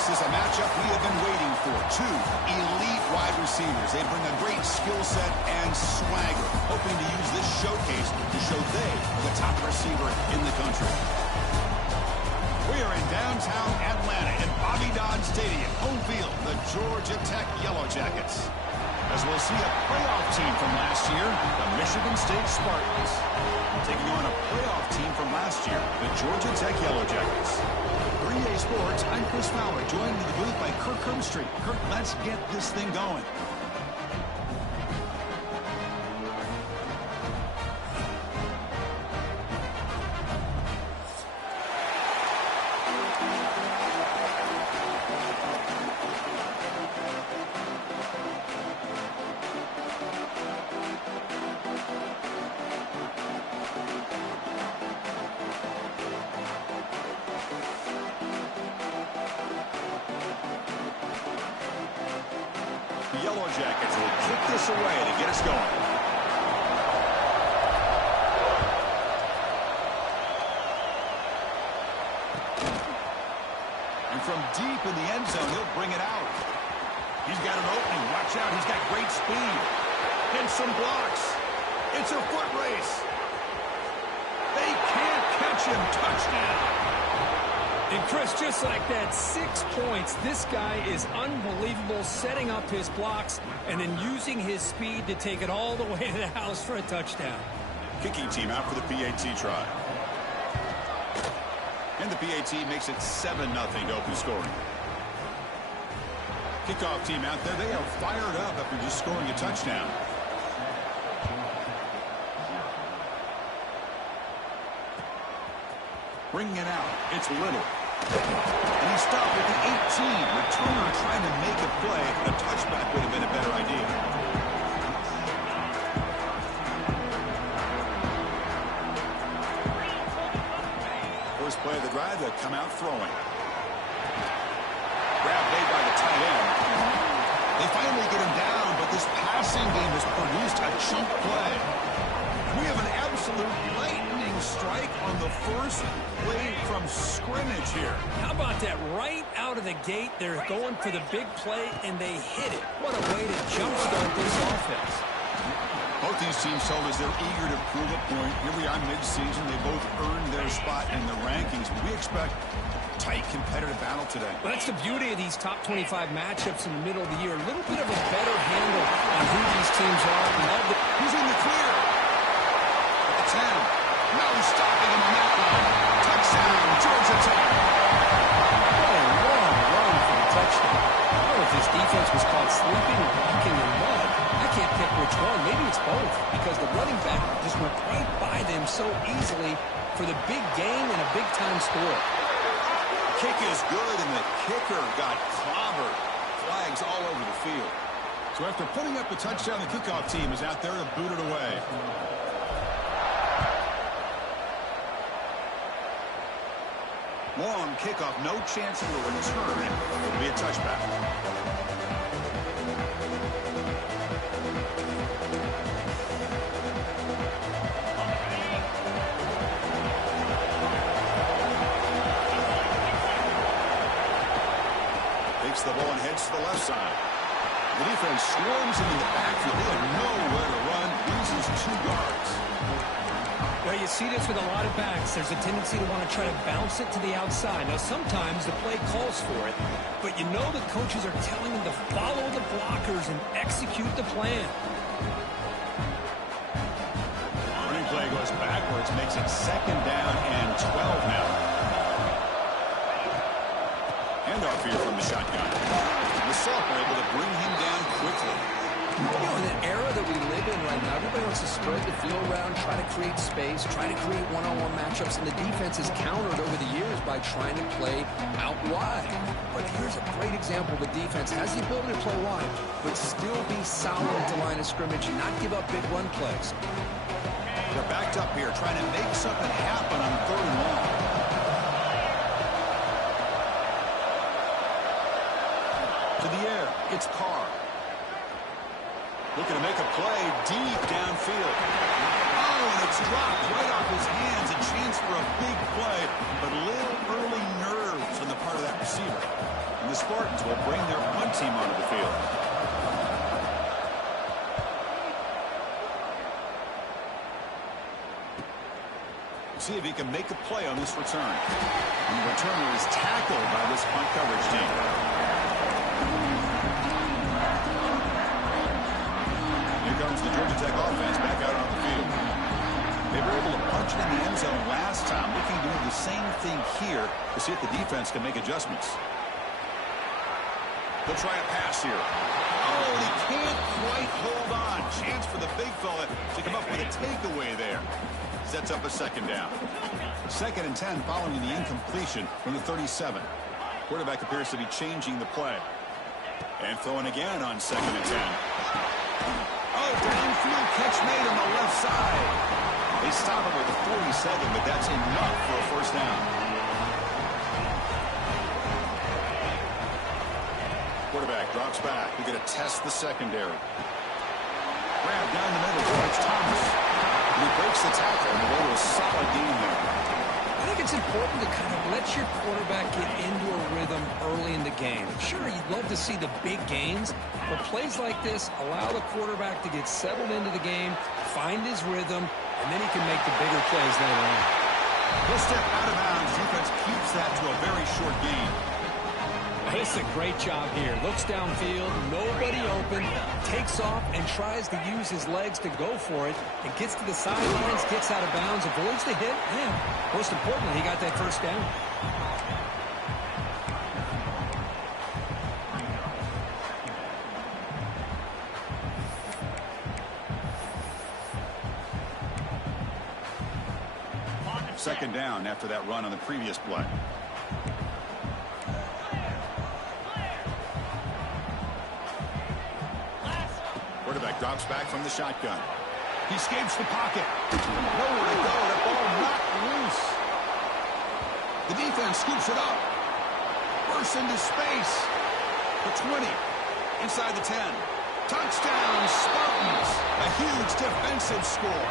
This is a matchup we have been waiting for. Two elite wide receivers. They bring a great skill set and swagger, hoping to use this showcase to show they are the top receiver in the country. We are in downtown Atlanta in Bobby Dodd Stadium, home field, the Georgia Tech Yellow Jackets. As we'll see a playoff team from last year, the Michigan State Spartans. Taking on a playoff team from last year, the Georgia Tech Yellow Jackets. 3A Sports, I'm Chris Fowler, joined in the booth by Kirk Herbstreit. Kirk, let's get this thing going. The Yellow Jackets will kick this away to get us going. And from deep in the end zone, he'll bring it out. He's got an opening. Watch out. He's got great speed. And some blocks. It's a foot race. They can't catch him. Touchdown. And Chris, just like that, 6 points. This guy is unbelievable, setting up his blocks and then using his speed to take it all the way to the house for a touchdown. Kicking team out for the PAT try. And the PAT makes it 7-0 to open scoring. Kickoff team out there. They are fired up after just scoring a touchdown. Bringing it out. It's Little. And he stopped at the 18. Returner trying to make a play. A touchback would have been a better idea. First play of the drive, they'll come out throwing. Grab made by the tight end. They finally get him down, but this passing game has produced a chunk play. We have an absolute lightning strike on the first play from scrimmage here. How about that? Right out of the gate, they're going for the big play, and they hit it. What a way to jumpstart this offense. Both these teams told us they're eager to prove a point. Here we are mid-season. They both earned their spot in the rankings. We expect a tight, competitive battle today. Well, that's the beauty of these top 25 matchups in the middle of the year. A little bit of a better handle on who these teams are. He's in the clear. 10. No stopping him on that one. Touchdown, Georgia Tech. What a long run for the touchdown. I don't know if this defense was caught sleeping or walking in mud. I can't pick which one. Maybe it's both, because the running back just went right by them so easily for the big gain and a big-time score. Kick is good, and the kicker got clobbered. Flags all over the field. So after putting up the touchdown, the kickoff team is out there to boot it away. Long kickoff, no chance for a return. It'll be a touchback. Takes the ball and heads to the left side. The defense swarms him in the backfield. They have nowhere to run. Loses 2 yards. Well, you see this with a lot of backs. There's a tendency to want to try to bounce it to the outside. Now, sometimes the play calls for it, but you know the coaches are telling them to follow the blockers and execute the plan. Running play goes backwards, makes it 2nd down and 12 now. Handoff here from the shotgun. The sophomore able to bring him down quickly. You know, in the era that we live in right now, everybody wants to spread the field around, try to create space, try to create one-on-one matchups, and the defense has countered over the years by trying to play out wide. But here's a great example. The defense has the ability to play wide, but still be solid at the line of scrimmage and not give up big run plays. They're backed up here, trying to make something happen on 3rd and long. To the air, it's Carr. Looking to make a play deep downfield. Oh, and it's dropped right off his hands. A chance for a big play, but little early nerves on the part of that receiver. And the will bring their punt team onto the field. See if he can make a play on this return. And the returner is tackled by this punt coverage team. Here comes the Georgia Tech offense back out on the field. They were able to punch it in the end zone last time, looking to do the same thing here to see if the defense can make adjustments. They'll try a pass here. Oh, he can't quite hold on. Chance for the big fella to come up with a takeaway there. Sets up a second down. 2nd and 10 following the incompletion from the 37. Quarterback appears to be changing the play. And throwing again on 2nd and 10. Oh, downfield catch made on the left side. They stop him with the 47, but that's enough for a first down. Quarterback drops back. We're going to test the secondary. Grab down the middle towards Thomas. He breaks the tackle and a little solid game there. I think it's important to kind of let your quarterback get into a rhythm early in the game. Sure, you'd love to see the big gains, but plays like this allow the quarterback to get settled into the game, find his rhythm, and then he can make the bigger plays later on. He'll step out of bounds. Defense keeps that to a very short gain. It's a great job here. Looks downfield, nobody open, takes off and tries to use his legs to go for it, and gets to the sidelines, gets out of bounds, avoids the hit, and most importantly, he got that first down. Second down after that run on the previous play. Quarterback drops back from the shotgun. He escapes the pocket. Nowhere to go. That ball knocked loose. The defense scoops it up. Bursts into space. The 20. Inside the 10. Touchdown, Spartans. A huge defensive score.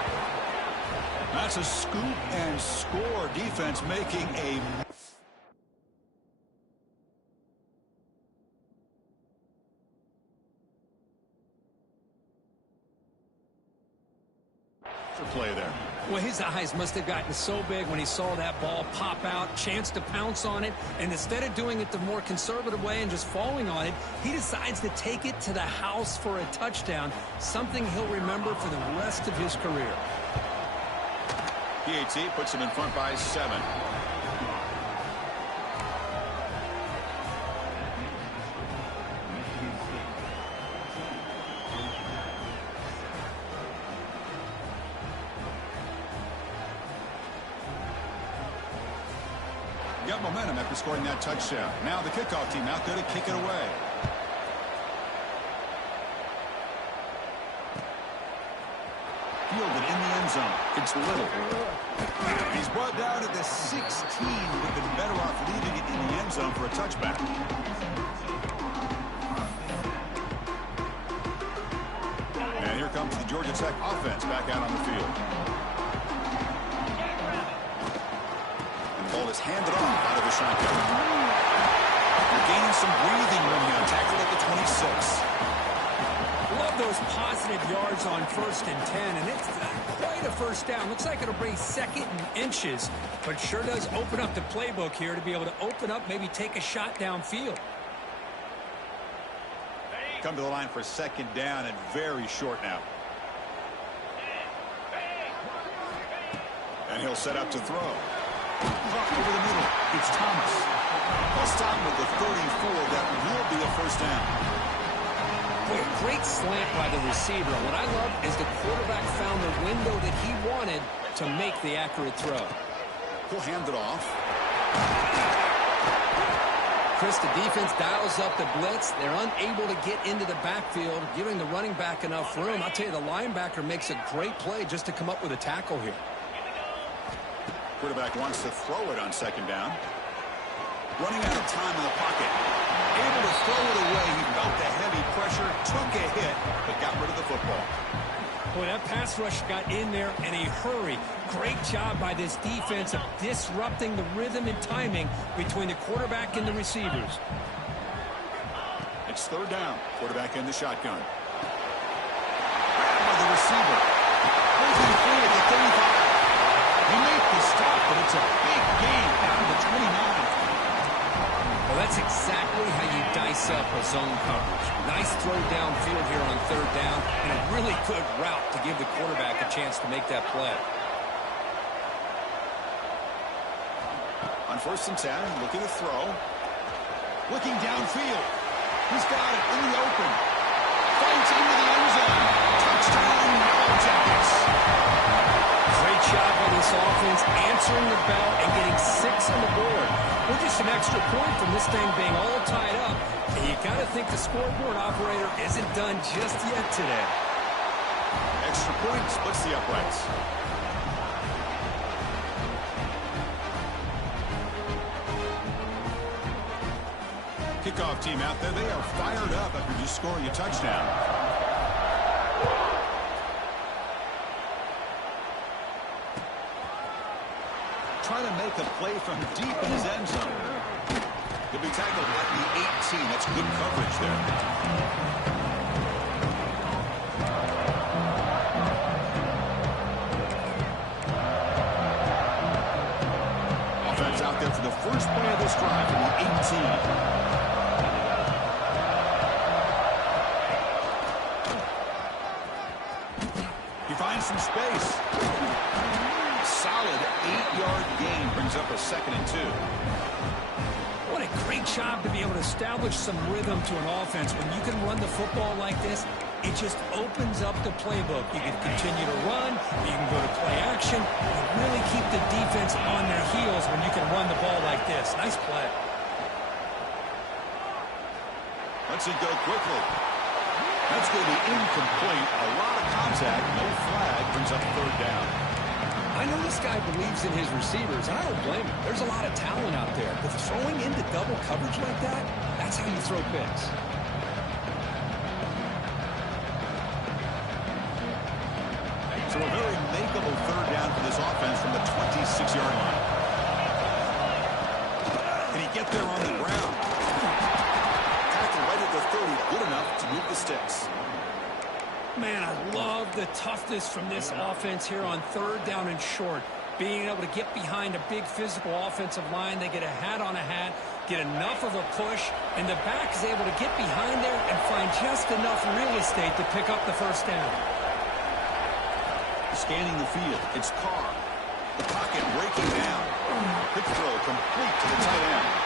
That's a scoop and score. Defense making a play there. Well, his eyes must have gotten so big when he saw that ball pop out, chance to pounce on it, and instead of doing it the more conservative way and just falling on it, he decides to take it to the house for a touchdown, something he'll remember for the rest of his career. PAT puts him in front by 7. Got momentum after scoring that touchdown. Now the kickoff team out there to kick it away. Fielded in the end zone. It's Little. He's brought down at the 16. Would have been better off leaving it in the end zone for a touchback. And here comes the Georgia Tech offense back out on the field. Ball is handed off out of the shotgun. They're gaining some breathing room here. Tackled at the 26. Love those positive yards on 1st and 10, and it's quite a first down. Looks like it'll bring 2nd and inches, but sure does open up the playbook here to be able to open up, maybe take a shot downfield. Come to the line for 2nd down and very short now. And he'll set up to throw. Over the middle, it's Thomas. He'll stop with the 34. That will be a first down. Boy, a great slant by the receiver. What I love is the quarterback found the window that he wanted to make the accurate throw. He'll hand it off. Chris, the defense dials up the blitz. They're unable to get into the backfield, giving the running back enough room. I'll tell you, the linebacker makes a great play just to come up with a tackle here. Quarterback wants to throw it on 2nd down. Running out of time in the pocket. Able to throw it away. He felt the heavy pressure, took a hit, but got rid of the football. Boy, that pass rush got in there in a hurry. Great job by this defense of disrupting the rhythm and timing between the quarterback and the receivers. It's third down. Quarterback in the shotgun. Grabbed by the receiver. Breaking free at the 35. He made the stop, but it's a big gain down to the 29. Well, that's exactly how you dice up a zone coverage. Nice throw downfield here on third down, and a really good route to give the quarterback a chance to make that play. On 1st and 10, looking to throw. Looking downfield. He's got it in the open. Fights into the end zone. Touchdown, Yellow Jackets. Great job by this offense, answering the bell and getting 6 on the board. With just an extra point from this thing being all tied up, and you got to think the scoreboard operator isn't done just yet today. Extra point splits the uprights. Kickoff team out there, they are fired up after just scoring a touchdown. Trying to make a play from deep in his end zone. He'll be tackled at the 18. That's good coverage there. Offense out there for the first play of this drive from the 18. Some space. Solid 8-yard gain brings up a 2nd and 2. What a great job to be able to establish some rhythm to an offense. When you can run the football like this, it just opens up the playbook. You can continue to run, you can go to play action, and really keep the defense on their heels when you can run the ball like this. Nice play. Lets it go quickly. That's going to be incomplete. A lot of contact. No flag. Brings up 3rd down. I know this guy believes in his receivers, and I don't blame him. There's a lot of talent out there. But throwing into double coverage like that, that's how you throw picks. So a very makeable 3rd down for this offense from the 26-yard line. Can he get there on the ground? Right at the 30, good enough to move the sticks. Man, I love the toughness from this offense here on 3rd down and short. Being able to get behind a big physical offensive line. They get a hat on a hat, get enough of a push, and the back is able to get behind there and find just enough real estate to pick up the 1st down. Scanning the field, it's Carr. The pocket breaking down. Quick throw complete to the tight end.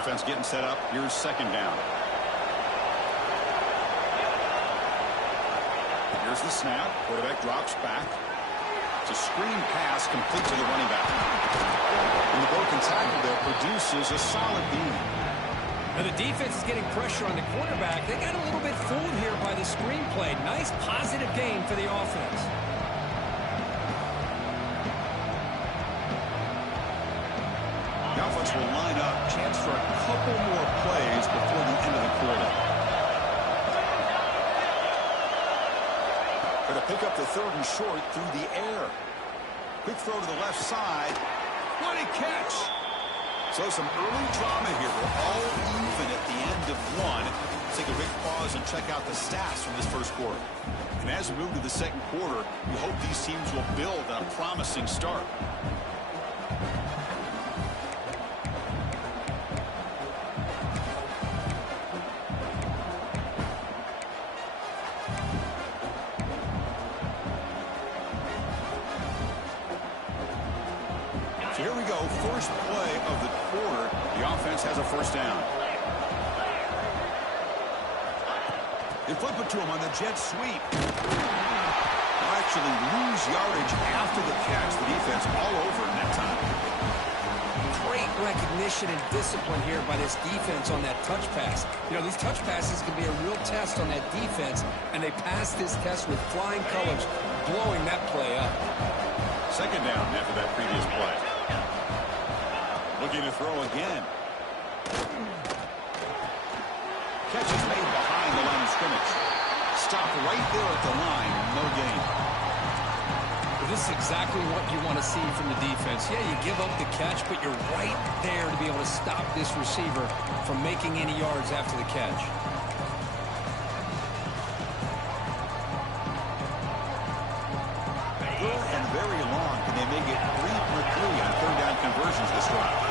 Offense getting set up. Here's 2nd down. Here's the snap. Quarterback drops back. It's a screen pass complete to the running back. And the broken tackle there produces a solid gain. Now the defense is getting pressure on the quarterback. They got a little bit fooled here by the screen play. Nice positive gain for the offense. The offense will line up. Chance for a couple more plays before the end of the quarter. Going to pick up the 3rd and short through the air. Quick throw to the left side. What a catch! So some early drama here. We're all even at the end of 1. Let's take a quick pause and check out the stats from this 1st quarter. And as we move to the 2nd quarter, we hope these teams will build on a promising start. So here we go, first play of the quarter. The offense has a 1st down. They flip it to him on the jet sweep. They'll actually lose yardage after the catch. The defense all over in that time. Great recognition and discipline here by this defense on that touch pass. You know, these touch passes can be a real test on that defense, and they passed this test with flying colors, blowing that play up. 2nd down after that previous play. Looking to throw again. Catch is made behind the line of scrimmage. Stopped right there at the line. No gain. This is exactly what you want to see from the defense. Yeah, you give up the catch, but you're right there to be able to stop this receiver from making any yards after the catch. Third and very long. Can they make it 3 for 3 on third down conversions this drive?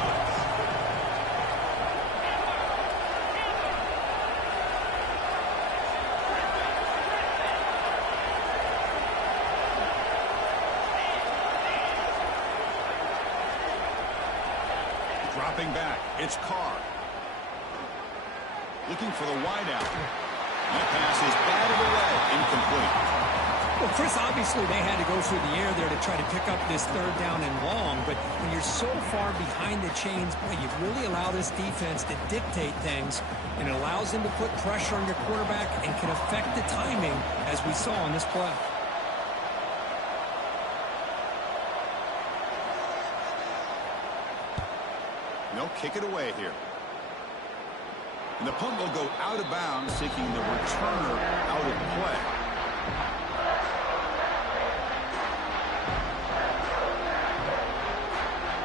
Dropping back, it's Carr. Looking for the wideout. That pass is batted away, incomplete. Well, Chris, obviously they had to go through the air there to try to pick up this third down and long, but when you're so far behind the chains, boy, you really allow this defense to dictate things, and it allows them to put pressure on your quarterback and can affect the timing, as we saw on this play. They'll kick it away here. And the punt will go out of bounds, seeking the returner out of play.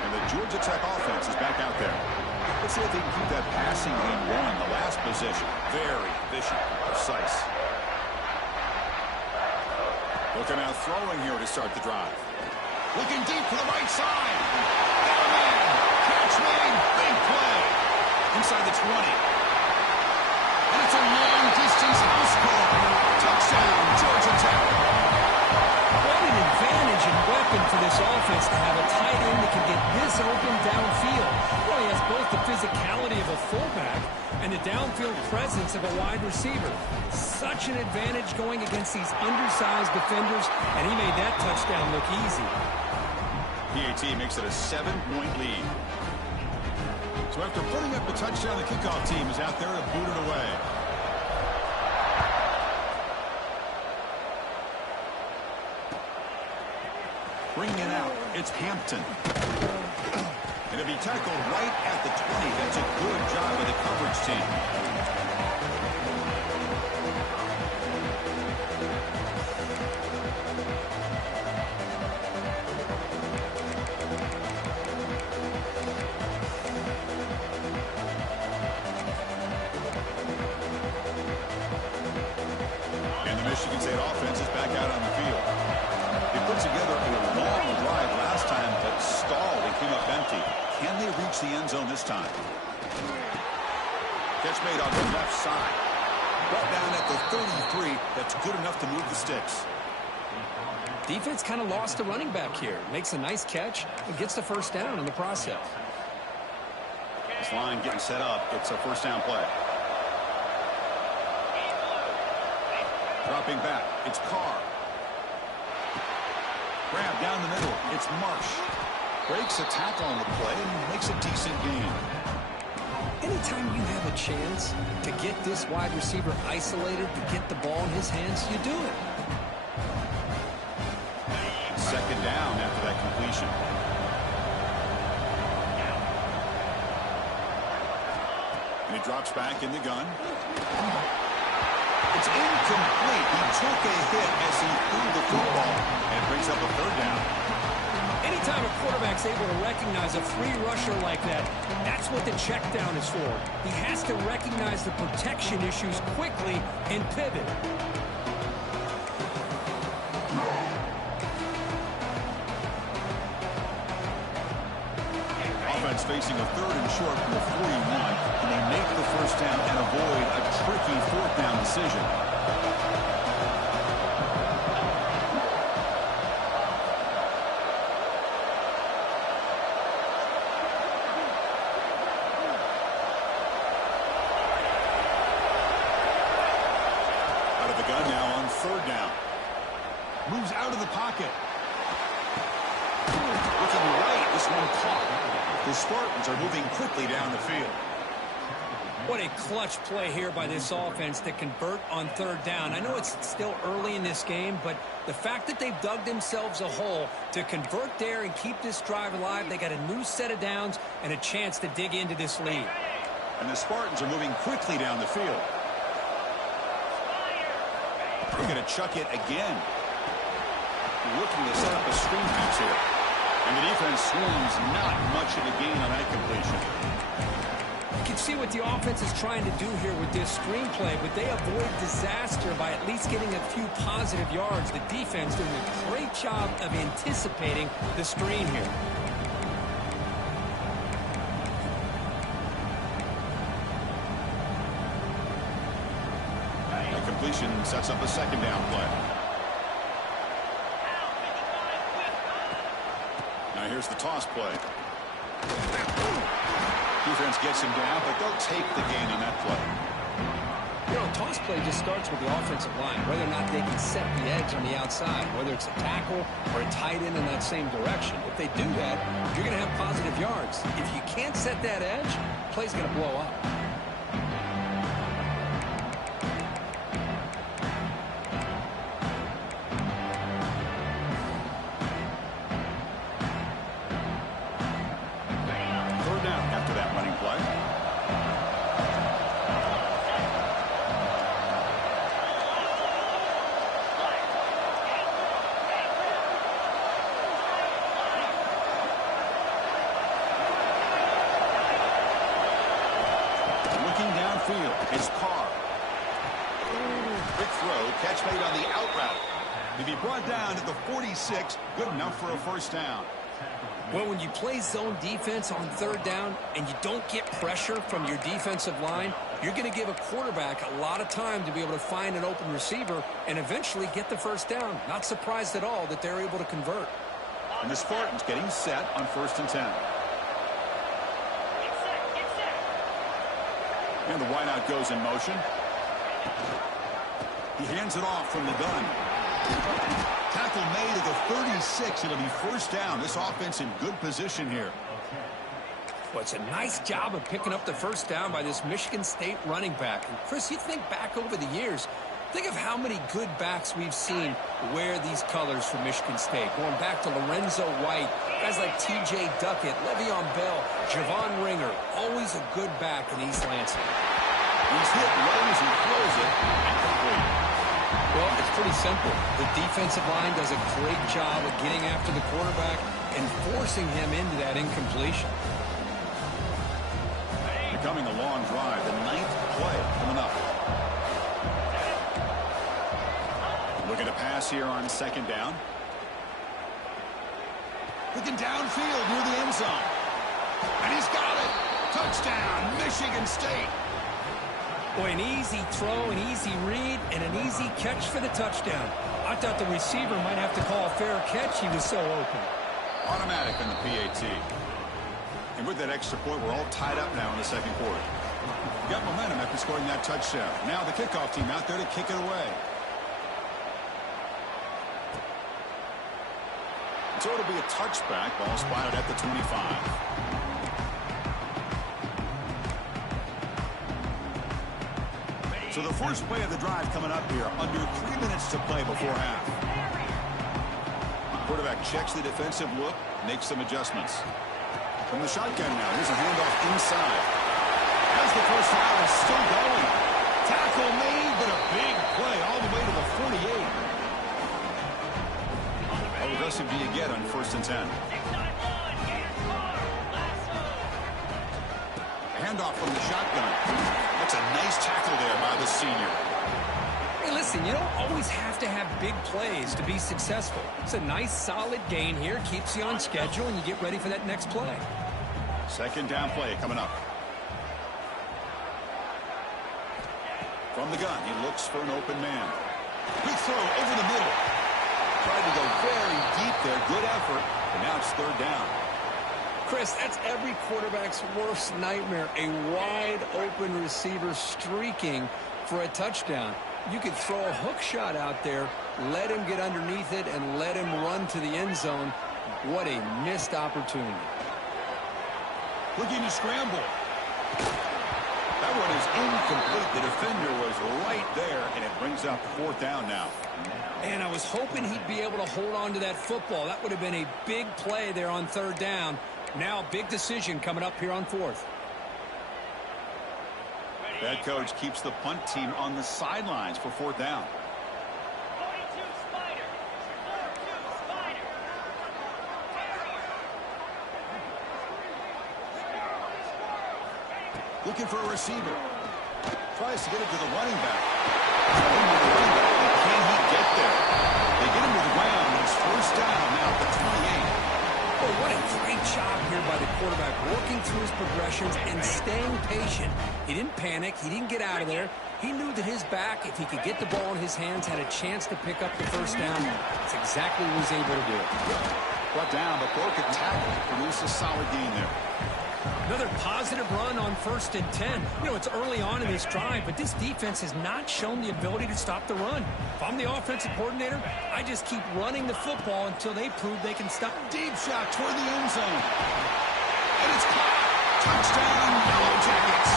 And the Georgia Tech offense is back out there. Let's see if they can keep that passing game going. The last possession, very efficient, precise. Looking out throwing here to start the drive. Looking deep to the right side. Got a man. Catch made. Big play. Inside the 20. And it's a long-distance house call. Touchdown, Georgia Tech. What an advantage and weapon for this offense to have a tight end that can get this open downfield. Well, he has both the physicality of a fullback and the downfield presence of a wide receiver. Such an advantage going against these undersized defenders, and he made that touchdown look easy. PAT makes it a 7-point lead. So after putting up the touchdown, the kickoff team is out there to boot it away. Bringing it out, it's Hampton. And to be tackled right at the 20, that's a good job by the coverage team. And the Michigan State offense is back out on the field. They put together a long drive last time, but stalled and came up empty. Can they reach the end zone this time? Catch made on the left side. Brought down at the 33. That's good enough to move the sticks. Defense kind of lost a running back here. Makes a nice catch and gets the first down in the process. This line getting set up. It's a first down play. Dropping back. It's Carr. Grab down the middle. It's Marsh. Breaks a tackle on the play and makes a decent gain. Anytime you have a chance to get this wide receiver isolated, to get the ball in his hands, you do it. Second down after that completion. And he drops back in the gun. It's incomplete. He took a hit as he threw the football and brings up a third down. Anytime a quarterback's able to recognize a free rusher like that, that's what the check down is for. He has to recognize the protection issues quickly and pivot. Offense facing a third and short from the 41, and they make the first down and avoid a tricky fourth down decision. Out of the gun now on third down. Moves out of the pocket. Looking right, this one caught. The Spartans are moving quickly down the field. What a clutch play here by this offense to convert on third down. I know it's still early in this game, but the fact that they've dug themselves a hole to convert there and keep this drive alive, they got a new set of downs and a chance to dig into this lead. And the Spartans are moving quickly down the field. They're going to chuck it again. Looking to set up a screen pass here. And the defense swarms not much of a gain on that completion. You can see what the offense is trying to do here with this screenplay, but they avoid disaster by at least getting a few positive yards. The defense doing a great job of anticipating the screen here. The completion sets up a second down play. Now here's the toss play. Defense gets him down, but they'll take the gain on that play. You know, toss play just starts with the offensive line, whether or not they can set the edge on the outside, whether it's a tackle or a tight end in that same direction. If they do that, you're going to have positive yards. If you can't set that edge, play's going to blow up. It's Carr. Quick throw, catch made on the out route. To be brought down at the 46, good enough for a first down. Well, when you play zone defense on third down and you don't get pressure from your defensive line, you're going to give a quarterback a lot of time to be able to find an open receiver and eventually get the first down. Not surprised at all that they're able to convert. And the Spartans getting set on 1st and 10. And the wideout goes in motion. He hands it off from the gun. Tackle made at the 36. It'll be first down. This offense in good position here. Well, it's a nice job of picking up the first down by this Michigan State running back. And Chris, you think back over the years, think of how many good backs we've seen wear these colors for Michigan State. Going back to Lorenzo White, guys like T.J. Duckett, Le'Veon Bell, Javon Ringer, always a good back in East Lansing. He's hit low as he throws it. Well, it's pretty simple. The defensive line does a great job of getting after the quarterback and forcing him into that incompletion. Becoming a long drive, the 9th play coming up. Looking to pass here on second down. Looking downfield near the end zone. And he's got it. Touchdown, Michigan State. Boy, an easy throw, an easy read, and an easy catch for the touchdown. I thought the receiver might have to call a fair catch. He was so open. Automatic on the PAT. And with that extra point, we're all tied up now in the second quarter. Got momentum after scoring that touchdown. Now the kickoff team out there to kick it away. So it'll be a touchback. Ball spotted at the 25. So the first play of the drive coming up here. Under 3 minutes to play before half. Quarterback checks the defensive look, makes some adjustments. From the shotgun now, here's a handoff inside. As the first down is still going. Tackle made, but a big play all the way to the 48. How aggressive do you get on 1st and 10? Handoff from the shotgun. That's a nice tackle there by the senior. Hey, listen, you don't always have to have big plays to be successful. It's a nice, solid gain here. Keeps you on schedule, and you get ready for that next play. Second down play coming up. From the gun, he looks for an open man. Quick throw over the middle. Tried to go very deep there. Good effort. And now it's third down. Chris, that's every quarterback's worst nightmare. A wide-open receiver streaking for a touchdown. You could throw a hook shot out there, let him get underneath it, and let him run to the end zone. What a missed opportunity. Looking to scramble. That one is incomplete. The defender was right there, and it brings up fourth down now. And I was hoping he'd be able to hold on to that football. That would have been a big play there on third down. Now a big decision coming up here on fourth. Head coach keeps the punt team on the sidelines for fourth down. Looking for a receiver. Tries to get it to the running back. Can he get there? They get him to the ground, and it's first down now at the 28. Oh, what a great job here by the quarterback, working through his progressions and staying patient. He didn't panic. He didn't get out of there. He knew that his back, if he could get the ball in his hands, had a chance to pick up the first down. That's exactly what he was able to do. Brought down, but broken tackle. Produced a solid gain there. Another positive run on 1st and 10. You know, it's early on in this drive, but this defense has not shown the ability to stop the run. If I'm the offensive coordinator, I just keep running the football until they prove they can stop. Deep shot toward the end zone. And it's caught. Touchdown, Yellow Jackets.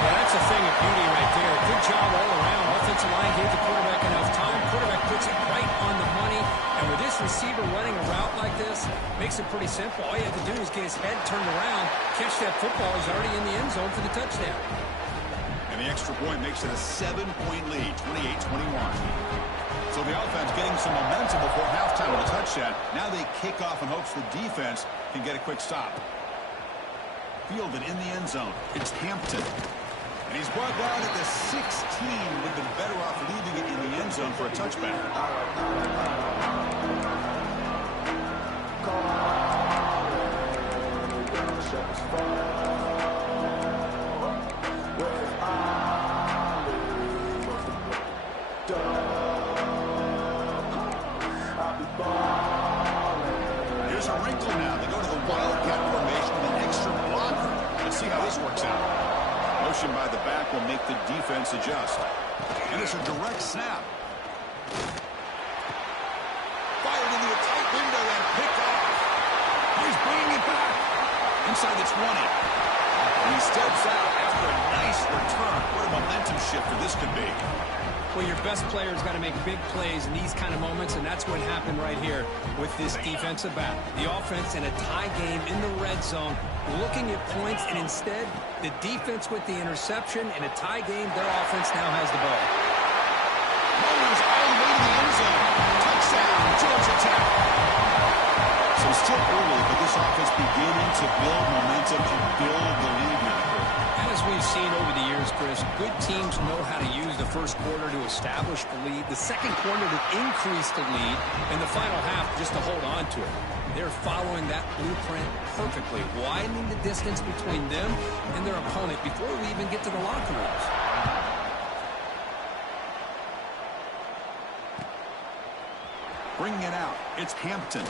Well, that's a thing of beauty right there. Good job all around. Offensive line gave the quarterback enough time. Quarterback puts it right on the money. And with this receiver running a route like this, makes it pretty simple. All you have to do is get his head turned around, catch that football. He's already in the end zone for the touchdown. And the extra point makes it a 7-point lead, 28-21. So the offense getting some momentum before halftime with a touchdown. Now they kick off in hopes the defense can get a quick stop. Fielded in the end zone. It's Hampton. And he's brought down at the 16. Would have been better off leaving it in the end zone for a touchback. Here's a wrinkle now. They go to the Wildcat formation with an extra blocker. Let's see how this works out. Motion by the back will make the defense adjust. And it's a direct snap. Fired into a tight window and picked off. He's bringing it back. Inside the 20. And he steps out after a nice return. What a momentum shifter this could be. Well, your best player's got to make big plays in these kind of moments, and that's what happened right here with this defensive back. The offense in a tie game in the red zone, looking at points, and instead, the defense with the interception. In a tie game, their offense now has the ball. Motors all the way to the end zone. Touchdown, Georgia Tech. So still early, but this offense beginning to build momentum and build the lead now. As we've seen over the years, Chris, good teams know how to use the first quarter to establish the lead, the second quarter to increase the lead, and the final half just to hold on to it. They're following that blueprint perfectly, widening the distance between them and their opponent before we even get to the locker rooms. Bringing it out, it's Hampton.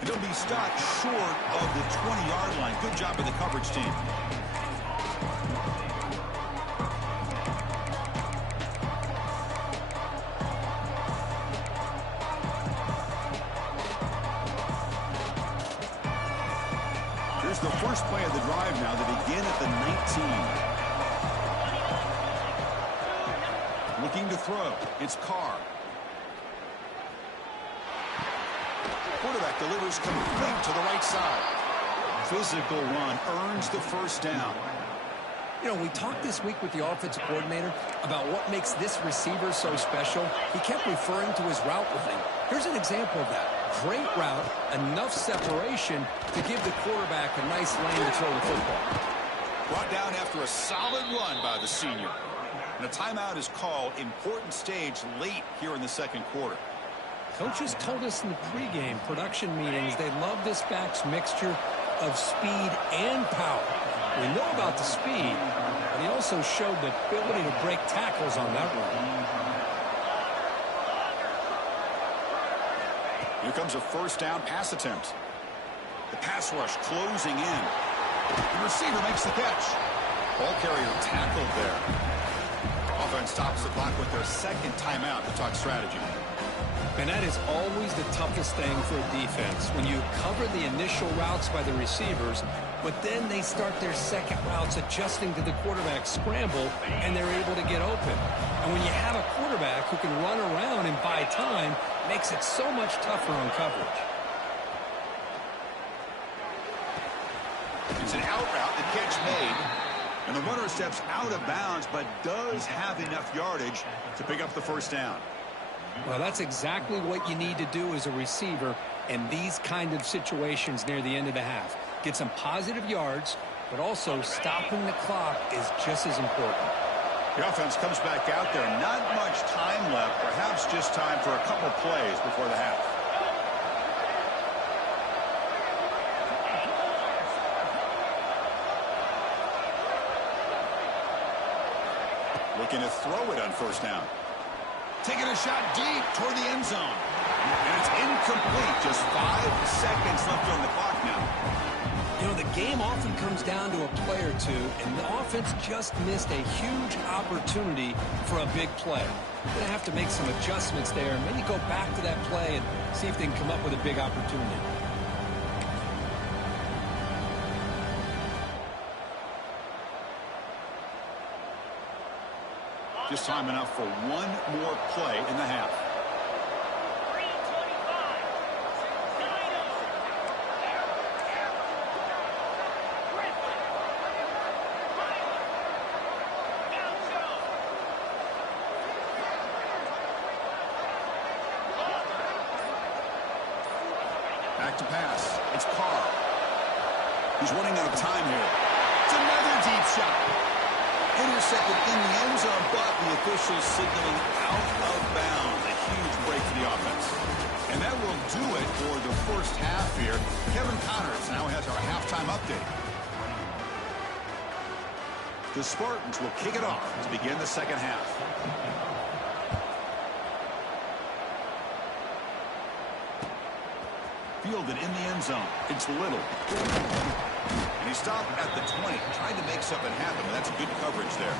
And he'll be stopped short of the 20-yard line. Good job by the coverage team. Here's the first play of the drive now. They begin at the 19. Looking to throw. It's Carr. Quarterback delivers complete to the right side. Physical run earns the first down. You know, we talked this week with the offensive coordinator about what makes this receiver so special. He kept referring to his route running. Here's an example of that. Great route, enough separation to give the quarterback a nice lane to throw the football. Brought down after a solid run by the senior. And a timeout is called. Important stage late here in the second quarter. Coaches told us in the pregame production meetings they love this back's mixture of speed and power. We know about the speed, but he also showed the ability to break tackles on that run. Here comes a first down pass attempt. The pass rush closing in. The receiver makes the catch. Ball carrier tackled there. Offense stops the clock with their second timeout to talk strategy. And that is always the toughest thing for a defense. When you cover the initial routes by the receivers, but then they start their second routes adjusting to the quarterback scramble, and they're able to get open. And when you have a quarterback who can run around and buy time, it makes it so much tougher on coverage. It's an out route, the catch made. And the runner steps out of bounds, but does have enough yardage to pick up the first down. Well, that's exactly what you need to do as a receiver in these kind of situations near the end of the half. Get some positive yards, but also stopping the clock is just as important. The offense comes back out there. Not much time left, perhaps just time for a couple plays before the half. Looking to throw it on first down. Taking a shot deep toward the end zone. And it's incomplete. Just 5 seconds left on the clock now. You know, the game often comes down to a play or two, and the offense just missed a huge opportunity for a big play. They're going to have to make some adjustments there and maybe go back to that play and see if they can come up with a big opportunity. Just time enough for one more play in the half. Back to pass. It's Carr. He's running out of time here. It's another deep shot. Intercepted in the end zone, but the officials signaling out of bounds. A huge break for the offense. And that will do it for the first half here. Kevin Connors now has our halftime update. The Spartans will kick it off to begin the second half. Fielded in the end zone. It's Little. And he stopped at the 20, trying to make something happen, but that's good coverage there.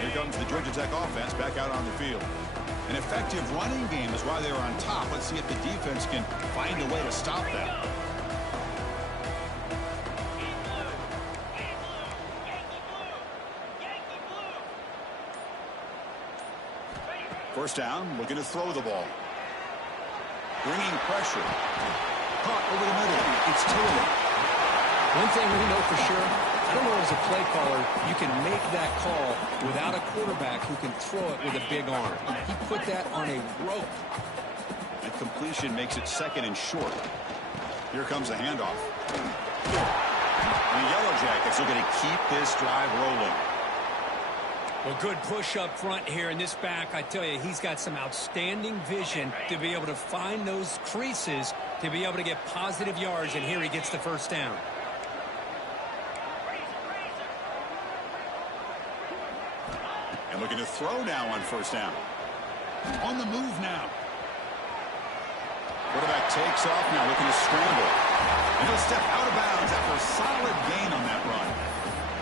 Here comes the Georgia Tech offense back out on the field. An effective running game is why they were on top. Let's see if the defense can find a way to stop that. First down, looking to throw the ball. Bringing pressure. Caught over the middle. It's Taylor. One thing we know for sure, I don't know as a play caller, you can make that call without a quarterback who can throw it with a big arm. He put that on a rope. And completion makes it second and short. Here comes a handoff. And the Yellow Jackets are going to keep this drive rolling. Well, good push up front here in this back. I tell you, he's got some outstanding vision to be able to find those creases to be able to get positive yards, and here he gets the first down. And looking to throw now on first down. On the move now. Quarterback takes off now, looking to scramble. And he'll step out of bounds after a solid gain on that run.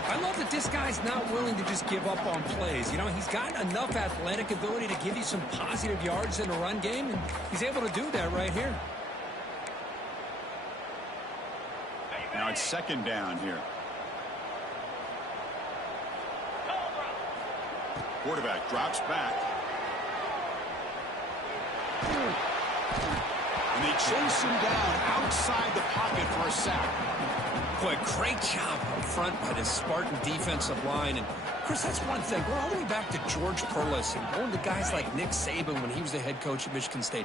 I love that this guy's not willing to just give up on plays. You know, he's got enough athletic ability to give you some positive yards in the run game, and he's able to do that right here. Now it's second down here. Quarterback drops back. And they chase him down outside the pocket for a sack. Boy, great job up front by the Spartan defensive line. And, Chris, that's one thing. We're all the way back to George Perlis and going to guys like Nick Saban when he was the head coach at Michigan State.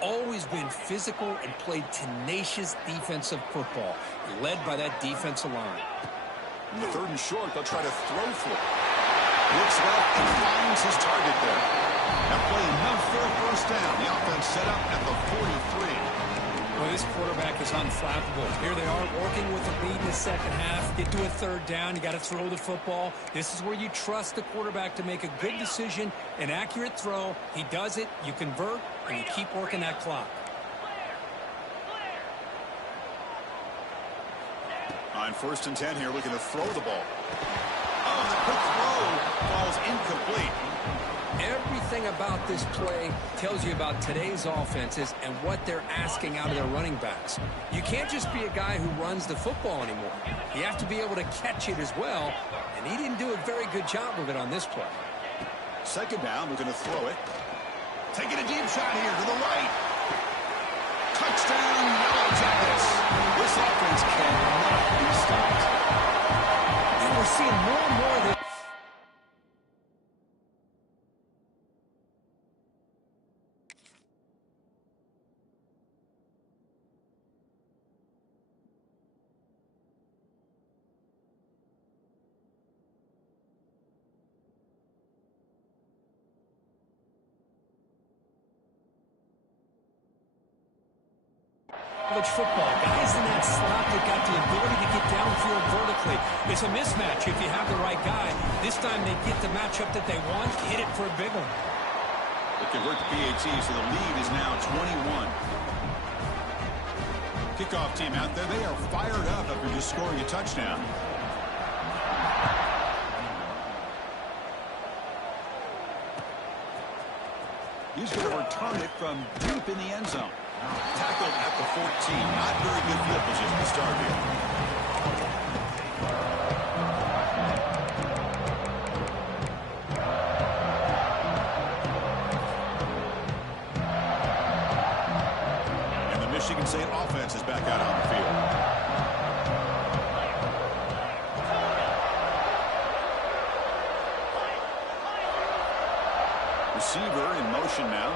Always been physical and played tenacious defensive football, led by that defensive line. In the third and short, they'll try to throw for it. Looks left and finds his target there. That play enough for a first down. The offense set up at the 43. Well, this quarterback is unflappable. Here they are working with the lead in the second half. Get to a third down. You got to throw the football. This is where you trust the quarterback to make a good decision, an accurate throw. He does it. You convert, and you keep working that clock. On 1st and 10 here, looking to throw the ball. Oh, the quick throw falls incomplete. Everything about this play tells you about today's offenses and what they're asking out of their running backs. You can't just be a guy who runs the football anymore. You have to be able to catch it as well, and he didn't do a very good job of it on this play. 2nd down, we're going to throw it. Taking a deep shot here to the right. Touchdown, Yellow Jackets. This offense cannot be stopped. And we're seeing more and more of this. College football, guys in that slot that got the ability to get downfield vertically. It's a mismatch if you have the right guy. This time they get the matchup that they want, hit it for a big one. They convert the PAT, so the lead is now 21. Kickoff team out there, they are fired up after just scoring a touchdown. He's going to return it from deep in the end zone. Tackled at the 14. Not very good field position to start here. And the Michigan State offense is back out on the field. Receiver in motion now.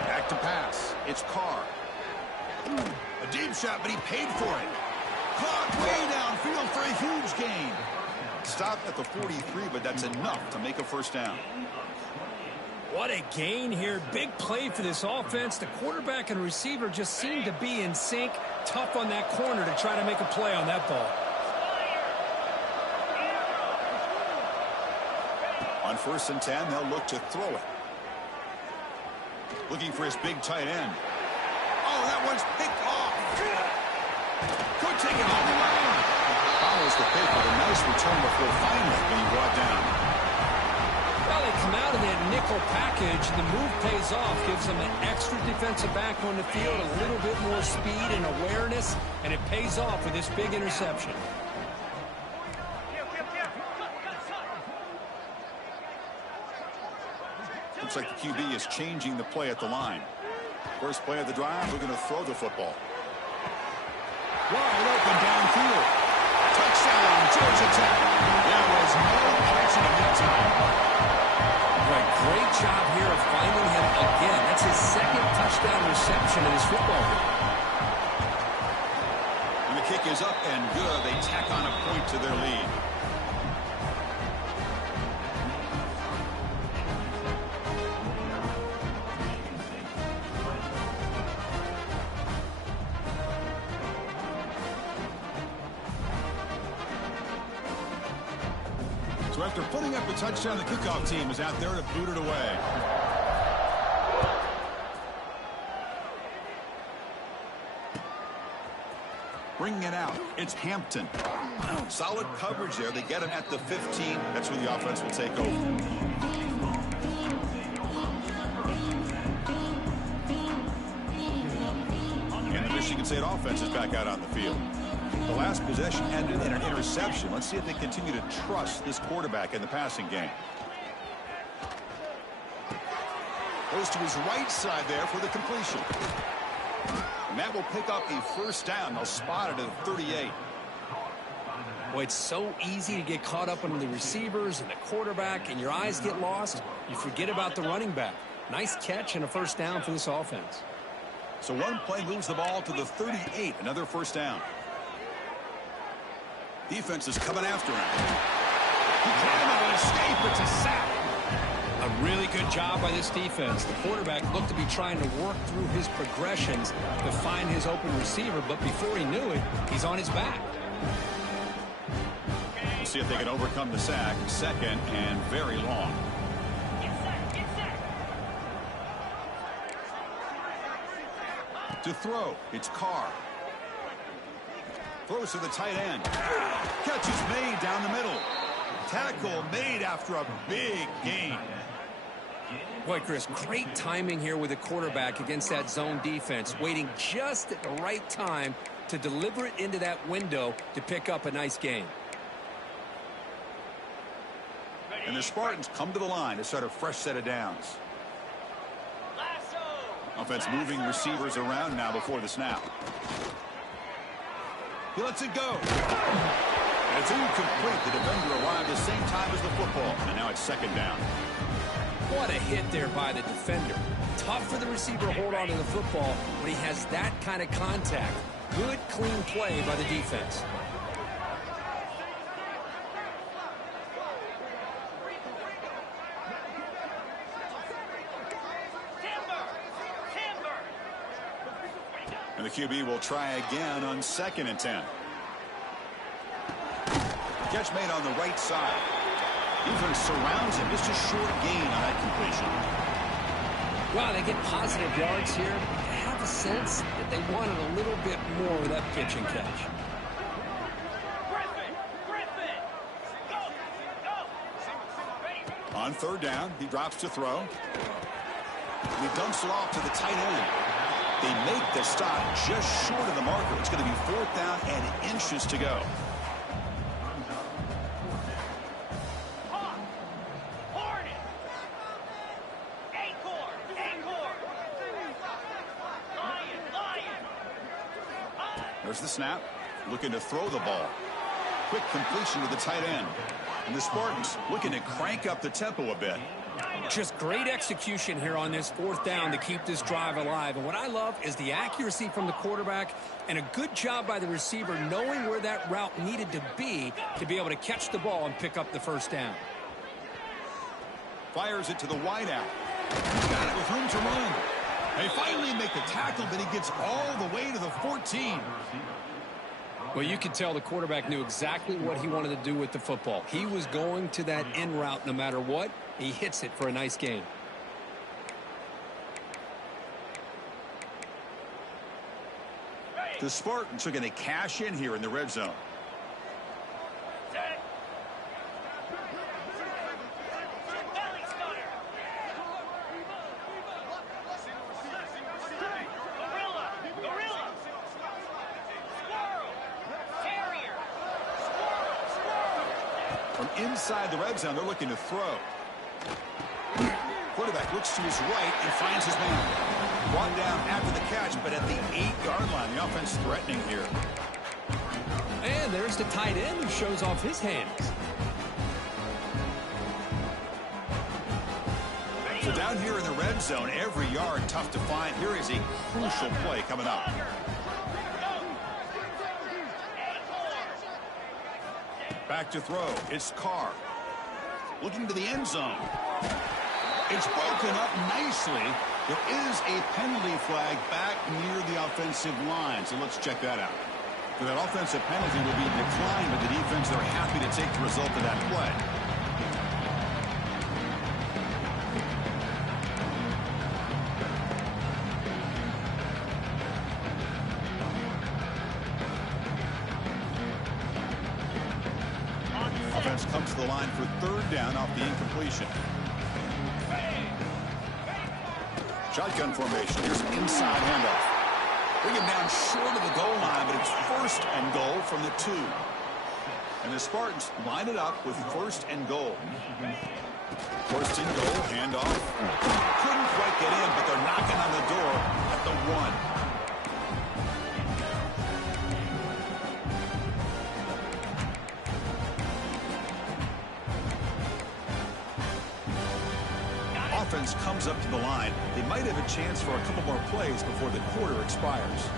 Back to pass. It's Carr. A deep shot, but he paid for it. Caught way downfield for a huge gain. Stopped at the 43, but that's enough to make a 1st down. What a gain here. Big play for this offense. The quarterback and receiver just seem to be in sync. Tough on that corner to try to make a play on that ball. On 1st and 10, they'll look to throw it. Looking for his big tight end. Oh, that one's picked off. Could take it all the way. Follows the pick with a nice return before finally being brought down. Well, they come out of that nickel package. The move pays off, gives them an extra defensive back on the field, a little bit more speed and awareness, and it pays off with this big interception. Looks like the QB is changing the play at the line. First play of the drive, we're going to throw the football. Wide open downfield. Touchdown, Georgia Tech. There was no catching him that time. Right, great job here of finding him again. That's his 2nd touchdown reception in his football game. And the kick is up and good. They tack on a point to their lead. So after putting up a touchdown, the kickoff team is out there to boot it away. Bringing it out, it's Hampton. Solid coverage there. They get him at the 15. That's where the offense will take over. And the Michigan State offense is back out on the field. The last possession ended in an interception. Let's see if they continue to trust this quarterback in the passing game. Goes to his right side there for the completion. And that will pick up a 1st down. They'll spot it at 38. Boy, it's so easy to get caught up on the receivers and the quarterback, and your eyes get lost. You forget about the running back. Nice catch and a 1st down for this offense. So one play moves the ball to the 38. Another 1st down. Defense is coming after him. He cannot escape. It's a sack. A really good job by this defense. The quarterback looked to be trying to work through his progressions to find his open receiver, but before he knew it, he's on his back. We'll see if they can overcome the sack. 2nd and very long. To throw, it's Carr. Throws to the tight end. Catch is made down the middle. Tackle made after a big gain. Boy, Chris, great timing here with the quarterback against that zone defense, waiting just at the right time to deliver it into that window to pick up a nice gain. And the Spartans come to the line to start a fresh set of downs. Offense moving receivers around now before the snap. He lets it go. And it's incomplete. The defender arrived the same time as the football. And now it's second down. What a hit there by the defender. Tough for the receiver to hold on to the football when he has that kind of contact. Good, clean play by the defense. And the QB will try again on 2nd and 10. Catch made on the right side. Defense surrounds him. Just a short gain on that completion. Wow, they get positive yards here. I have a sense that they wanted a little bit more of that pitch and catch. On 3rd down, he drops to throw. He dumps it off to the tight end. They make the stop just short of the marker. It's going to be 4th down and inches to go. There's the snap. Looking to throw the ball. Quick completion to the tight end. And the Spartans looking to crank up the tempo a bit. Just great execution here on this 4th down to keep this drive alive. And what I love is the accuracy from the quarterback and a good job by the receiver knowing where that route needed to be able to catch the ball and pick up the 1st down. Fires it to the wideout. He's got it with room to run. They finally make the tackle, but he gets all the way to the 14. Well, you could tell the quarterback knew exactly what he wanted to do with the football. He was going to that in route no matter what. He hits it for a nice gain. The Spartans are going to cash in here in the red zone. From inside the red zone, they're looking to throw. Quarterback looks to his right and finds his man. Brought down after the catch, but at the 8-yard line, the offense threatening here. And there's the tight end who shows off his hands. So down here in the red zone, every yard tough to find. Here is a crucial play coming up. Back to throw. It's Carr. Looking to the end zone. It's broken up nicely. There is a penalty flag back near the offensive line. So let's check that out. So that offensive penalty will be declined, but the defense, they're happy to take the result of that play. Offense comes to the line for 3rd down off the incompletion. Shotgun formation. Here's an inside handoff. Bring him down short of the goal line, but it's 1st and goal from the 2. And the Spartans line it up with 1st and goal. 1st and goal, handoff. Couldn't quite get in, but they're knocking on the door at the 1. Offense comes up to the line. They might have a chance for a couple more plays before the quarter expires.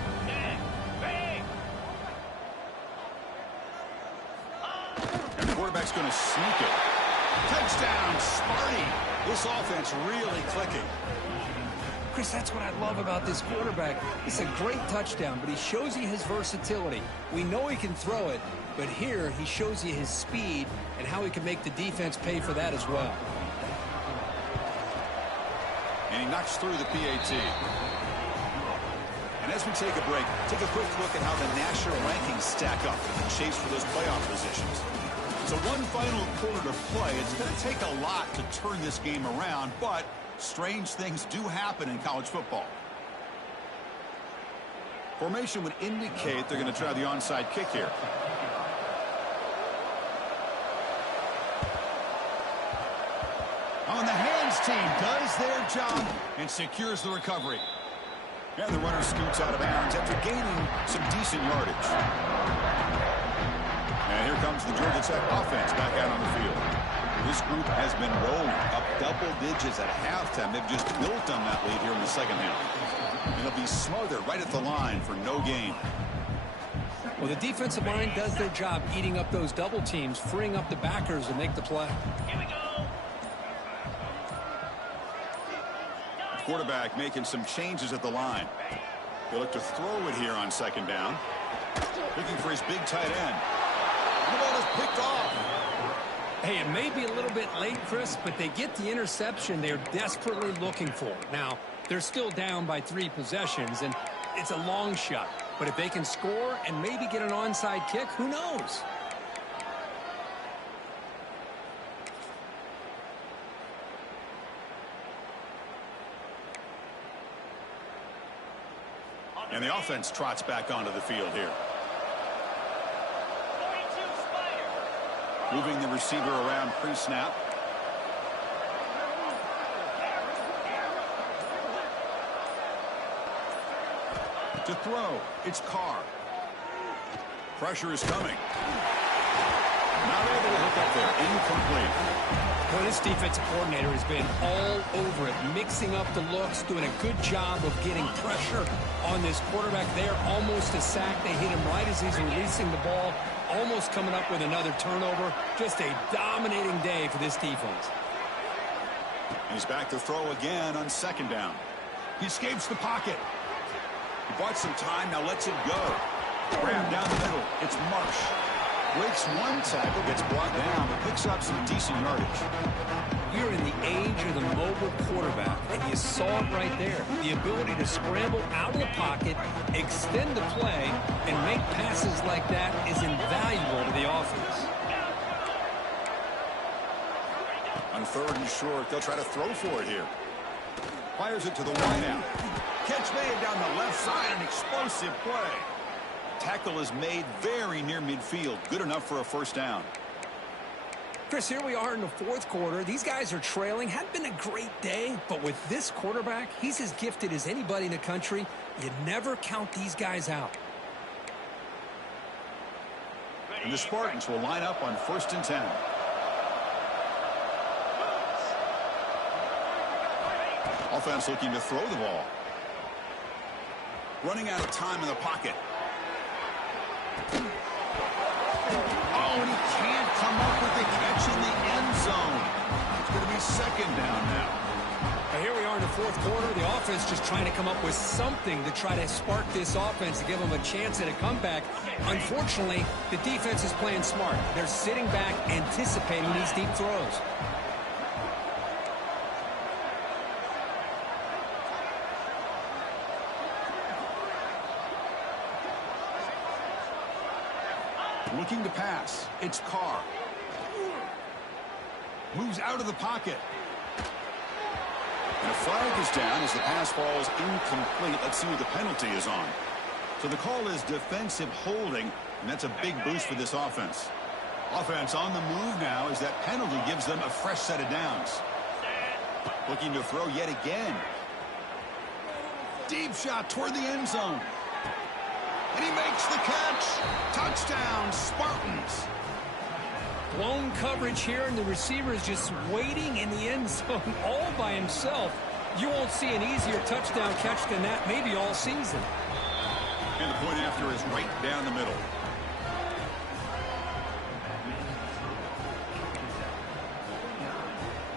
And the quarterback's going to sneak it. Touchdown, Sparty. This offense really clicking. Chris, that's what I love about this quarterback. It's a great touchdown, but he shows you his versatility. We know he can throw it, but here he shows you his speed and how he can make the defense pay for that as well. And he knocks through the PAT. And as we take a break, take a quick look at how the national rankings stack up in the chase for those playoff positions. So one final quarter to play. It's going to take a lot to turn this game around, but strange things do happen in college football. Formation would indicate they're going to try the onside kick here. On the hands team does their job and secures the recovery. And the runner scoots out of bounds after gaining some decent yardage. And here comes the Georgia Tech offense back out on the field. This group has been rolling up double digits at halftime. They've just built on that lead here in the second half. And they'll be smothered right at the line for no gain. Well, the defensive line does their job eating up those double teams, freeing up the backers to make the play. Here we go. Quarterback making some changes at the line. He'll look to throw it here on second down. Looking for his big tight end. And the ball is picked off. Hey, it may be a little bit late, Chris, but they get the interception they're desperately looking for. Now, they're still down by 3 possessions, and it's a long shot. But if they can score and maybe get an onside kick, who knows? And the offense trots back onto the field here. Moving the receiver around pre-snap. To throw, it's Carr. Pressure is coming. Not able to hook up there. Incomplete. Well, this defensive coordinator has been all over it, mixing up the looks, doing a good job of getting pressure on this quarterback there. Almost a sack. They hit him right as he's releasing the ball, almost coming up with another turnover. Just a dominating day for this defense. He's back to throw again on second down. He escapes the pocket. He bought some time, now lets it go. Grab down the middle. It's Marsh. Breaks one tackle, gets brought down, but picks up some decent yardage. We're in the age of the mobile quarterback, and you saw it right there. The ability to scramble out of the pocket, extend the play, and make passes like that is invaluable to the offense. On third and short, they'll try to throw for it here. Fires it to the wideout. Catch made down the left side, an explosive play. Tackle is made very near midfield. Good enough for a first down. Chris, here we are in the fourth quarter. These guys are trailing. Had been a great day, but with this quarterback, he's as gifted as anybody in the country. You never count these guys out. And the Spartans will line up on 1st and 10. Offense looking to throw the ball. Running out of time in the pocket. Oh, and he can't come up with the catch in the end zone. It's going to be second down now. Now here we are in the fourth quarter. The offense just trying to come up with something to try to spark this offense to give them a chance at a comeback. Unfortunately, the defense is playing smart. They're sitting back, anticipating these deep throws. Looking to pass. It's Carr. Moves out of the pocket. And a flag is down as the pass falls incomplete. Let's see what the penalty is on. So the call is defensive holding, and that's a big boost for this offense. Offense on the move now as that penalty gives them a fresh set of downs. Looking to throw yet again. Deep shot toward the end zone. And he makes the catch. Touchdown, Spartans. Blown coverage here, and the receiver is just waiting in the end zone all by himself. You won't see an easier touchdown catch than that maybe all season. And the point after is right down the middle.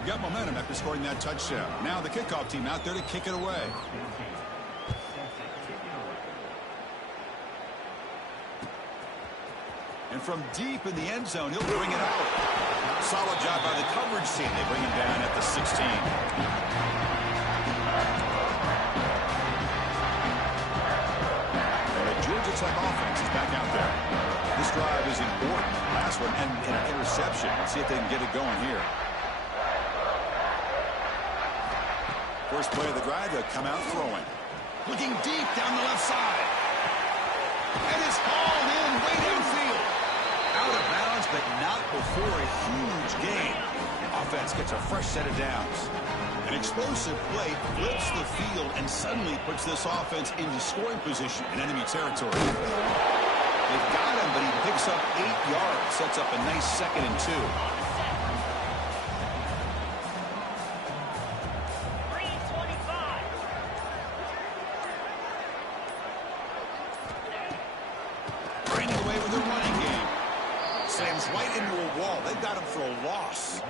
Got momentum after scoring that touchdown. Now the kickoff team out there to kick it away. And from deep in the end zone, he'll bring it out. Solid job by the coverage team. They bring him down at the 16. looks like offense is back out there. This drive is important. Last one, and an interception. Let's see if they can get it going here. First play of the drive, they'll come out throwing. Looking deep down the left side. And it's hauled in way downfield. Out of bounds, but not before a huge gain. Offense gets a fresh set of downs. An explosive play flips the field and suddenly puts this offense into scoring position in enemy territory. They've got him, but he picks up 8 yards. Sets up a nice 2nd and 2. Right into a wall. They've got him for a loss.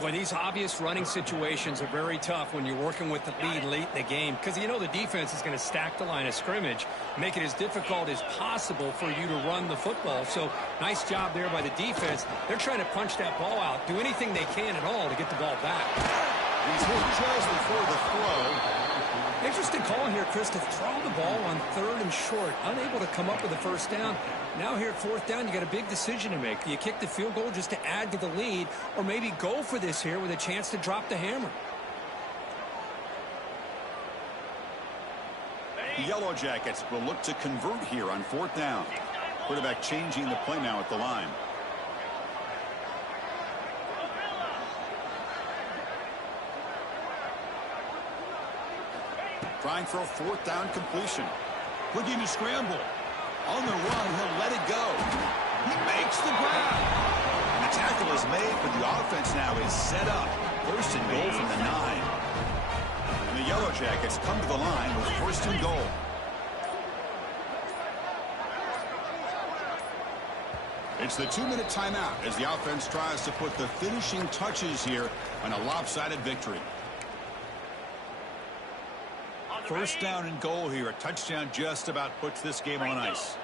Boy, these obvious running situations are very tough when you're working with the lead late in the game because you know the defense is going to stack the line of scrimmage, make it as difficult as possible for you to run the football. So nice job there by the defense. They're trying to punch that ball out, do anything they can at all to get the ball back. He's hit just before the throw. Interesting call here, Chris, to throw the ball on 3rd and short, unable to come up with a first down. Now here at 4th down, you got a big decision to make. Do you kick the field goal just to add to the lead, or maybe go for this here with a chance to drop the hammer? The Yellow Jackets will look to convert here on 4th down. Quarterback changing the play now at the line. Trying for a 4th down completion. Looking to scramble. On the run, he'll let it go. He makes the grab. And the tackle is made, but the offense now is set up. 1st and goal from the 9. And the Yellow Jackets come to the line with 1st and goal. It's the 2-minute timeout as the offense tries to put the finishing touches here on a lopsided victory. 1st down and goal here. A touchdown just about puts this game on ice.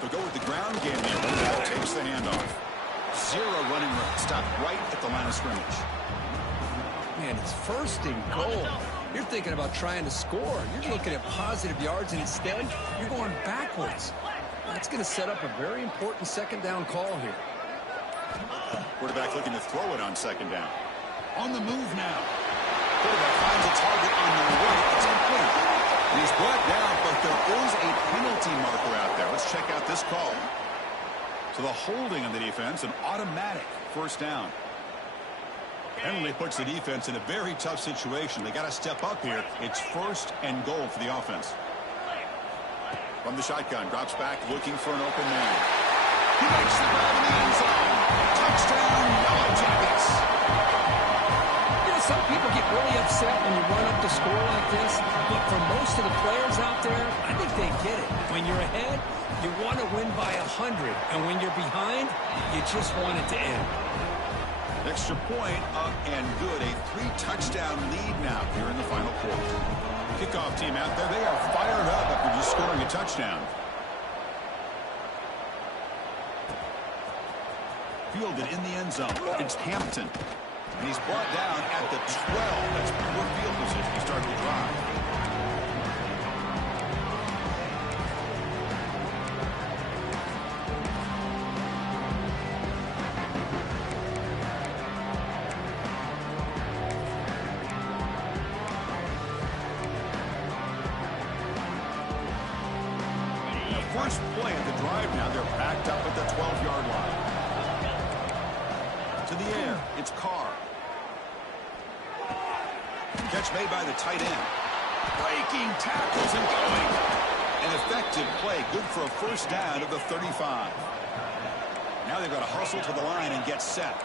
They'll go with the ground game there. That takes the handoff. 0 running room. Stopped right at the line of scrimmage. Man, it's 1st and goal. You're thinking about trying to score. You're looking at positive yards, and instead, you're going backwards. That's going to set up a very important 2nd down call here. Quarterback looking to throw it on 2nd down. On the move now. Quarterback finds a target on the right. It's complete. And he's brought down, but there is a penalty marker out there. Let's check out this call. So the holding on the defense, an automatic 1st down. Penalty puts the defense in a very tough situation. They got to step up here. It's 1st and goal for the offense. From the shotgun, drops back, looking for an open man. He makes the grab in the end zone. Touchdown, Yellow Jackets. Some people get really upset when you run up the score like this, but for most of the players out there, I think they get it. When you're ahead, you want to win by 100, and when you're behind, you just want it to end. Extra point up and good. A 3-touchdown lead now here in the final quarter. Kickoff team out there, they are fired up after just scoring a touchdown. Fielded in the end zone. It's Hampton. And he's brought down at the 12. That's poor field position to start the drive. The first play of the drive now, they're backed up at the 12-yard line. To the air, it's Carr. Catch made by the tight end. Breaking tackles and going. An effective play, good for a 1st down of the 35. Now they've got to hustle to the line and get set.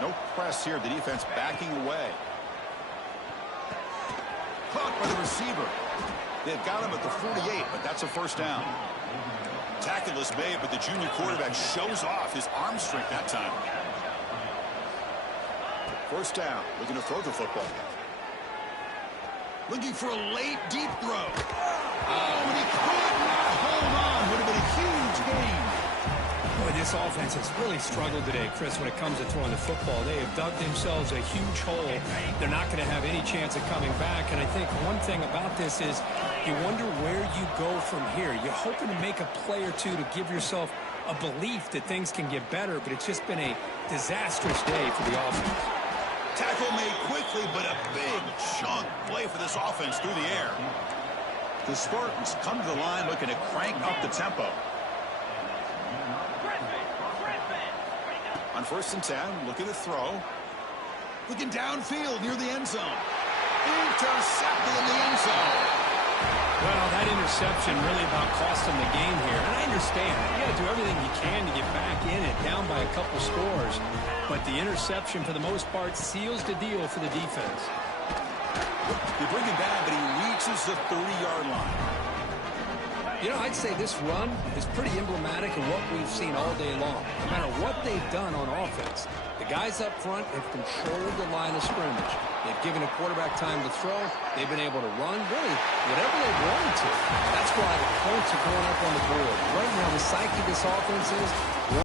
No press here, the defense backing away. Caught by the receiver. They've got him at the 48, but that's a 1st down. Tackle is made, but the junior quarterback shows off his arm strength that time. 1st down, looking to throw the football. Looking for a late, deep throw. Oh, and he could not hold on. Would have been a huge gain. Boy, this offense has really struggled today, Chris, when it comes to throwing the football. They have dug themselves a huge hole. They're not going to have any chance of coming back. And I think one thing about this is you wonder where you go from here. You're hoping to make a play or two to give yourself a belief that things can get better, but it's just been a disastrous day for the offense. Tackle made quickly, but a big chunk play for this offense through the air. The Spartans come to the line looking to crank up the tempo. On 1st and 10, looking to throw. Looking downfield near the end zone. Intercepted in the end zone. Well, that interception really about cost them the game here. And I understand. You got to do everything you can to get back in it, down by a couple scores. But the interception, for the most part, seals the deal for the defense. They bring him down, but he reaches the 30-yard line. You know, I'd say this run is pretty emblematic of what we've seen all day long. No matter what they've done on offense, the guys up front have controlled the line of scrimmage. They've given a quarterback time to throw. They've been able to run, really, whatever they wanted to. That's why the points are going up on the board. Right now, the psyche of this offense is